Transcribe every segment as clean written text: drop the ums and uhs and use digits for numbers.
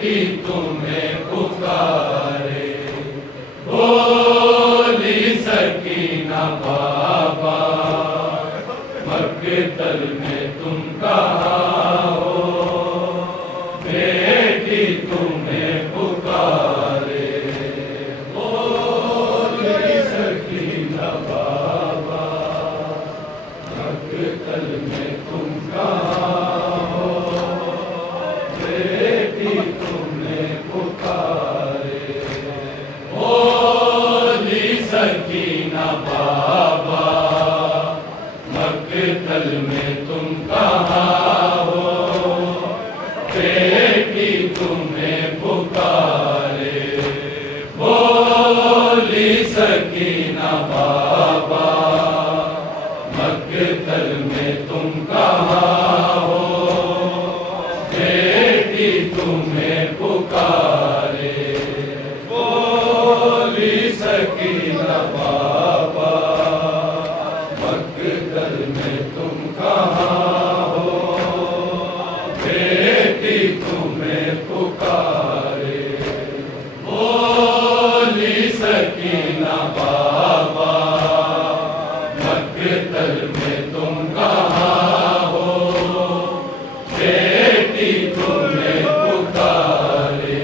बेटी तुम्हें पुकारे, बोली सकीना बाबा, मक्तल में तुम कहाँ हो, बेटी तुम्हें पुकारे, बोली सकीना बाबा, मक्तल में तुम कहाँ हो, बेटी तुम्हें पुकारे, बोली सकीना बाबा, मक्तल में तुम कहाँ हो, बेटी तुम्हें पुकारे, बोली सकीना बाबा, मक्तल में तुम कहाँ हो, बेटी तुम्हें पुकारे, बोली सकीना बाबा, मक्तल में तुम कहाँ हो, बेटी तुम्हें पुकारे, बोली सकीना बाबा, मक्तल में तुम कहाँ हो, बेटी तुम्हें पुकारे,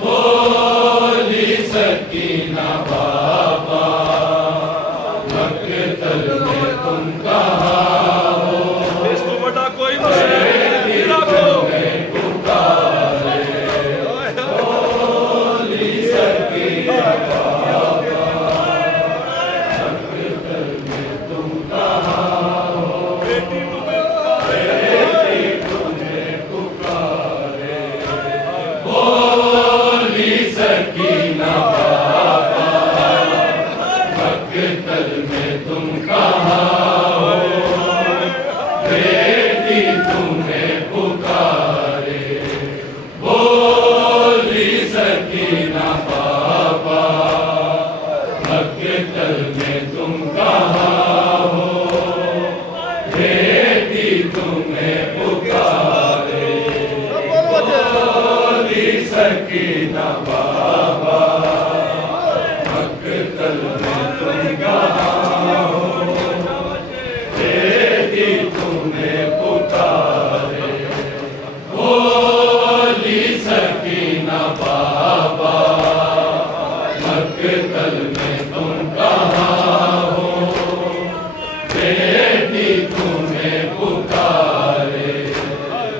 बोली सकीना बाबा, मक्तल में तुम कहाँ हो, इसको बड़ा कोई मसला नहीं रखो। बोली सकीना बाबा, मक्तल में तुम कहाँ हो, बेटी तुम्हें पुकारे, बोली सकीना बाबा, मक्तल में तुम कहाँ हो, बेटी तुम्हें पुकारे, बोली सकीना बाबा, मक्तल में तुम कहाँ हो, बेटी तुम्हें पुकारे, बोली सकीना बाबा, मक्तल में तुम कहाँ हो, बेटी तुम्हें पुकारे, बोली सकीना बाबा, मक्तल में तुम कहाँ हो, बेटी तुम्हें पुकारे,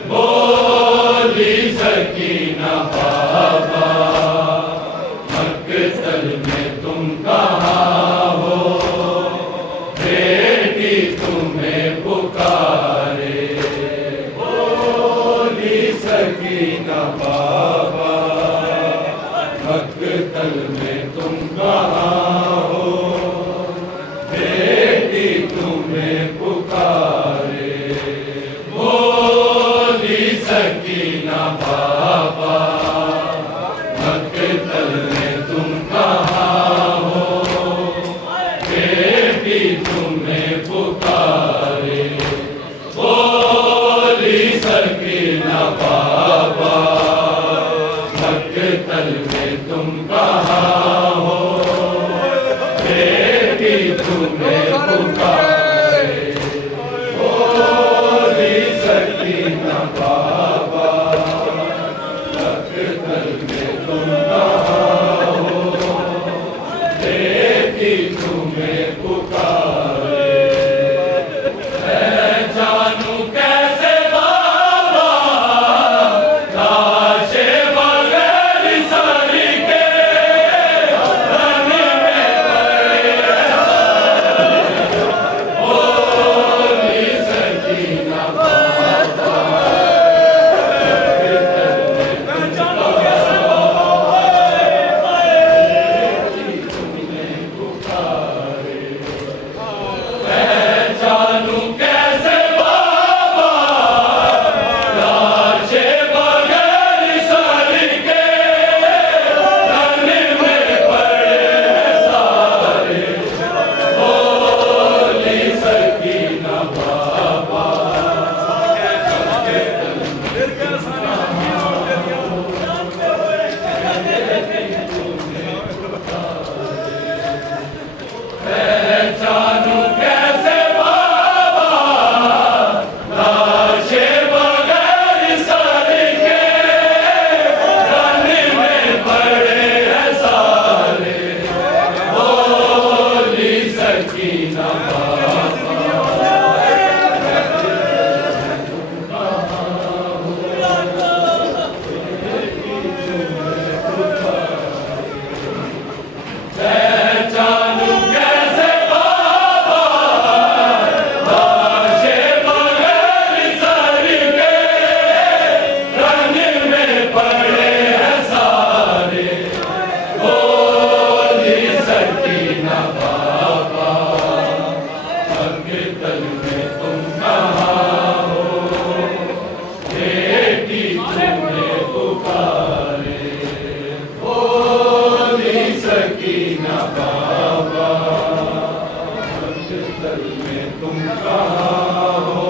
बोली सकीना बाबा, मक्तल में तुम कहाँ हो, बेटी तुम्हें पुकारे, बोली सकीना बाबा, मक्तल में तुम कहाँ हो, बेटी तुम्हें पुकारे, बोली सकीना बाबा, मक्तल में तुम कहाँ हो, बेटी तुम्हें पुकारे, बोली सकीना बाबा, मक्तल में तुम कहाँ हो, बेटी तुम्हें पुकारे, बोली सकीना बाबा, तुम्हें पुकारे, बोली सकीना बाबा, मंजिल में तुम कहाँ हो,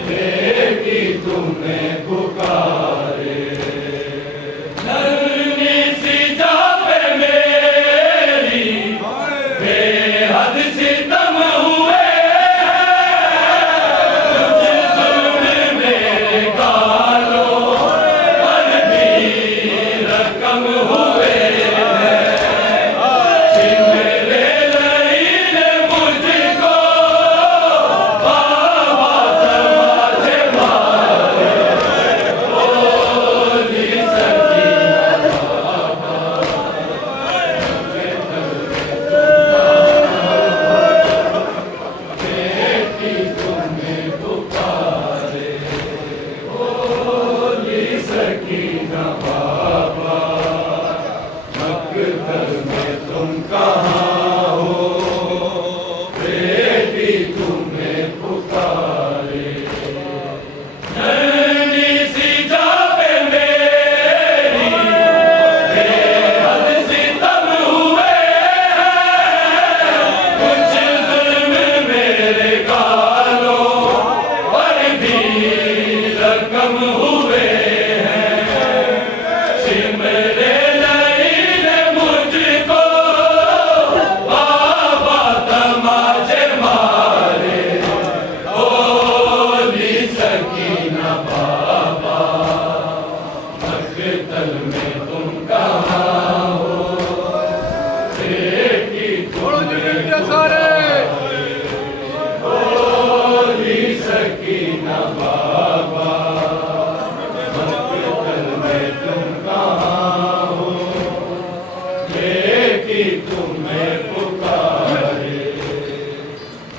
बेटी तुम्हें पुकारे। नन्ही सी जान मेरी बेहद सितम हुए, कुछ जुल्म मेरे गालों पर भी रकम हुए हैं। मेरे लईन मुझको बाबा तमाचे मारे, बोली सकीना बाबा, बेटी तुम्हें पुकारे, बोली सकीना बाबा, मकतल में तुम कहाँ हो, बेटी तुम्हें पुकारे। नन्ही सी जान मेरी बेहद सितम हुए हैं, कुछ जुल्म मेरे गालों पर भी रकम हुए हैं। सिमरे लईन मुझको बाबा तमाचे मारे, बोली सकीना बाबा, मकतल में तुम कहाँ हो, बेटी तुम्हें बोली सकीना बाबा, मकतल में तुम कहाँ हो, बेटी तुम्हें पुकारे।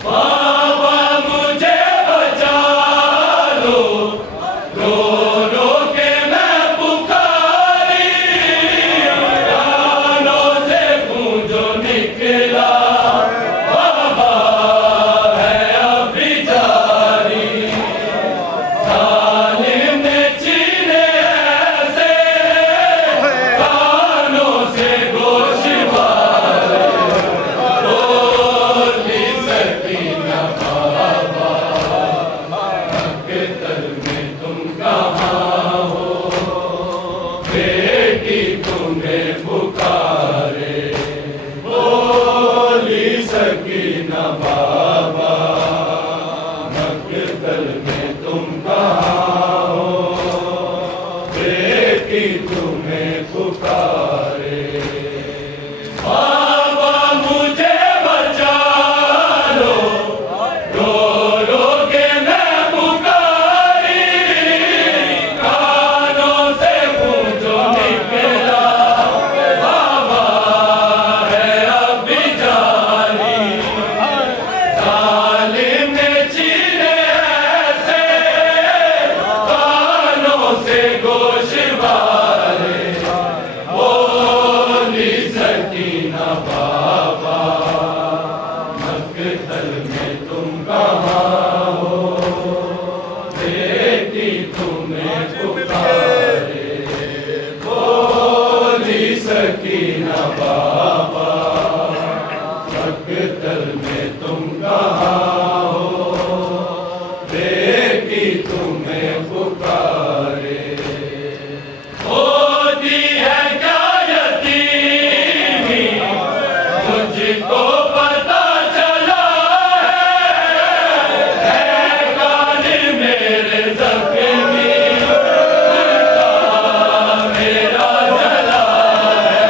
बाबा मुझे बचा लो, रो रो के मैं पुकारी, कानों से गूंजो निकला बाबा है अभी जारी। जालिम ने छीने ऐसे कानों से गोशवारे, बोली सकीना बाबा, मकतल में तुम कहाँ हो, बेटी तुम्हें पुकारे, बोली सकीना बाबा, मकतल में तुम कहाँ हो, बेटी तुम्हें पुकारे। बाबा मुझे बचा लो, रो रो के मैं पुकारी, कानों से गूंजो निकला बाबा है अभी जारी। जालिम ने छीने ऐसे कानों से गोशवारे, बोली सकीना बाबा, मकतल में तुम कहाँ हो, बेटी तुम्हें पुकारे, बोली सकीना बाबा, मकतल में तुम कहाँ हो, बेटी तुम्हें पुकारे। होती है क्या यतीमी, मुझको पता चला है कान मेरे ज़ख्मी, उनका मेरा जला है।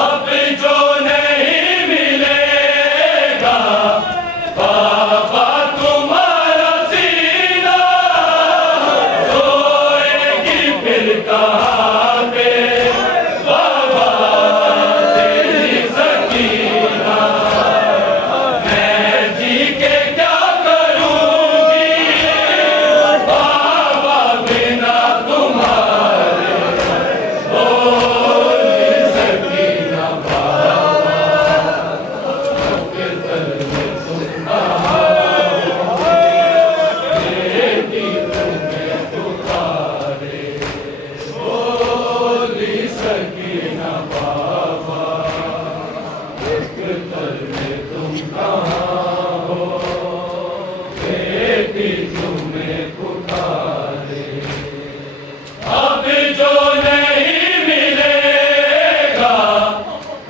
अब जो नहीं मिलेगा बाबा तुम्हारा सीना, सोएगी फिर कहाँ पे बाबा तेरी सकीना। मैं जी के क्या करूँगी बाबा बिना तुम्हारे, बोली सकीना बाबा के दर में तुम बेटी तुम्हें पुकारे, बोली सकीना बाबा के दर में तुम कहाँ हो, बेटी तुम्हें पुकारे। अब जो नहीं मिलेगा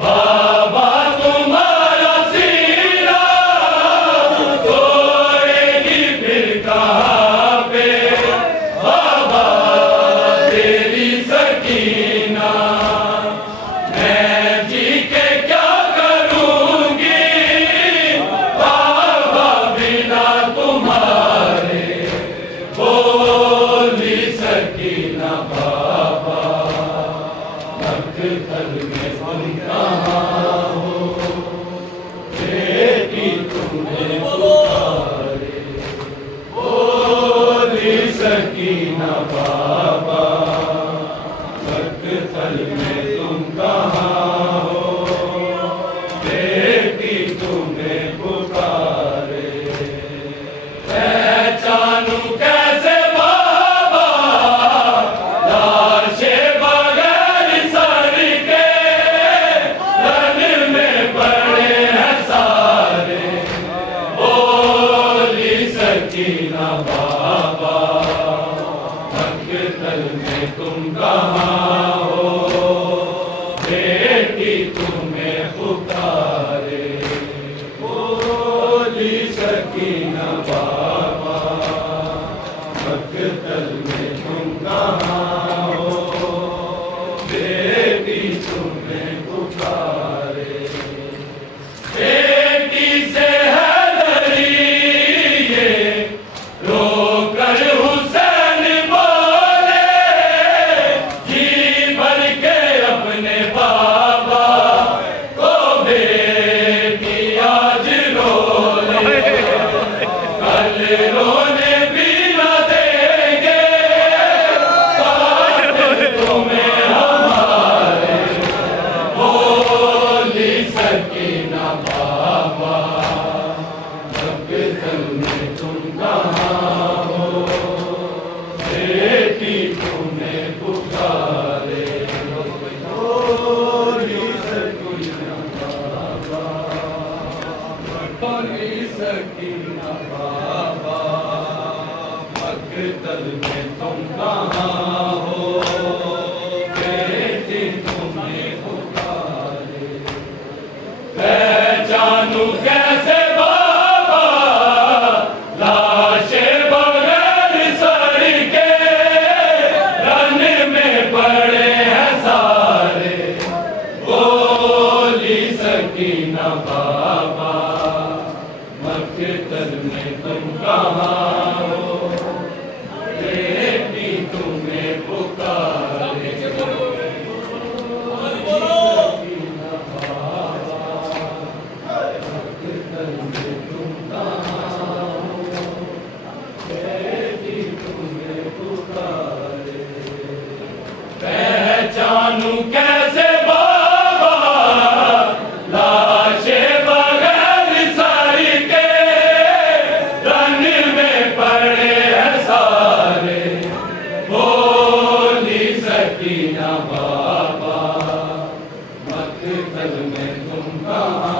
बाबा तुम्हारा सीना, सोएगी फिर कहाँ पे बाबा तेरी सकीना। मैं जी के क्या करूँगी बाबा बिना तुम्हारे, बोली सकीना बाबा मक्तल में तुम कहाँ हो, बेटी तुम्हें पुकारे, बोली सकीना बाबा मक्तल में तुम कहाँ हो, बेटी तुम्हें पुकारे। पहचानूं कैसे बाबा लाशे बगैर सर के, रन में पड़े हैं सारे, बोली सकीना बाबा मक्तल में तुम कहाँ हो, बेटी तुम्हें पुकारे, बोली सकीना बाबा मक्तल में तुम कहाँ हो, बेटी तुम्हें पुकारे। बेटी से है डरी ये रोकर हुसैन बोले, जी भर के अपने बाबा को बेटी आज रोले, कल रोने भी न देंगे कातिल तुम्हें हमारे, बोली सकीना बाबा मक्तल में तुम कहाँ हो, बेटी तुम्हें पुकारे, बोली सकीना बाबा, बोली सकीना बाबा मक्तल में तुम कहाँ हो, बेटी तुम्हें पुकारे। पहचानूं कैसे बाबा लाशे बगैर सर के, रन में पड़े हैं सारे, बोली सकीना बाबा मक्तल में तुम कहाँ हो, बेटी तुम्हें पुकारे, सकीना बाबा मक्तल में तुम कहाँ हो, बेटी तुम्हें पुकारे। पहचानूं कैसे बाबा लाशे बगैर सर के, रन में पड़े हैं सारे, बोली सकीना बाबा मक्तल में तुम कहाँ